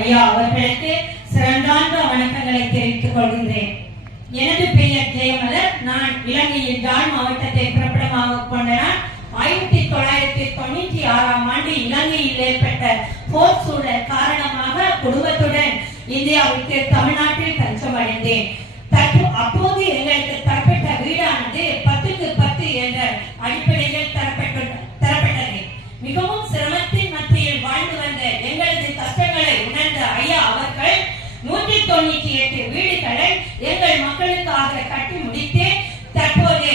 ஐயா அவர்களுக்கு சிறந்தார்ந்த வணக்கங்களை தெரிவித்துக் கொள்கின்றேன். எனது பெயர் ஜெயமலர். நான் இலங்கையில் யாழ் மாவட்டத்தை பிறப்பிடமாக கொண்ட 1996ஆம் ஆண்டு இலங்கையில் ஏற்பட்ட போர் சூழல் காரணமாக குடும்பத்துடன் இந்தியாவுக்கு தமிழ்நாட்டில் தஞ்சமடைந்தேன். அப்போது எங்களுக்கு தரப்பட்ட வீடானது 10க்கு 10 என்ற அடிப்படையில் தரப்பட்டது. மிகவும் சிரமத்தின் மத்தியில் வாழ்ந்து வந்த எங்களது கஷ்டங்களை உணர்ந்த ஐயா அவர்கள் 198 வீடுகளை எங்கள் மக்களுக்காக கட்டி முடித்து தற்போது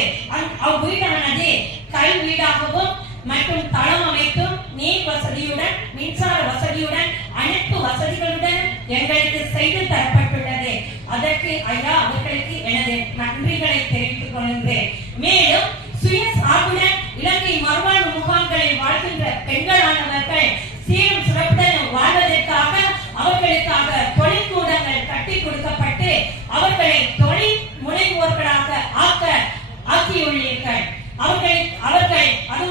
அவ்வீடானது கல் வீடாகவும் மற்றும் தளம் அமைத்தும் நீர் வசதியுடன் மின்சார வசதியுடன் அனைத்து வசதிகளுடன் எங்களுக்கு செய்து தரப்பட்டுள்ளது. அதற்கு ஐயா அவர்களுக்கு எனது நன்றிகளை தெரிவித்துக் கொள்கின்றேன். மேலும் சுய சார்புடன் இலங்கை மறுவாழ்வு முகாம்களில் வாழ்கின்ற பெண்களானவர்கள் சீரும் சிறப்புடன் வாழ்வதற்காக அவர்களுக்காக தொழிற்கூடங்கள் கட்டி கொடுக்கப்பட்டு அவர்களை தொழில் முனைவோர்களாக ஆக்கியுள்ளீர்கள். அவர்கள் அது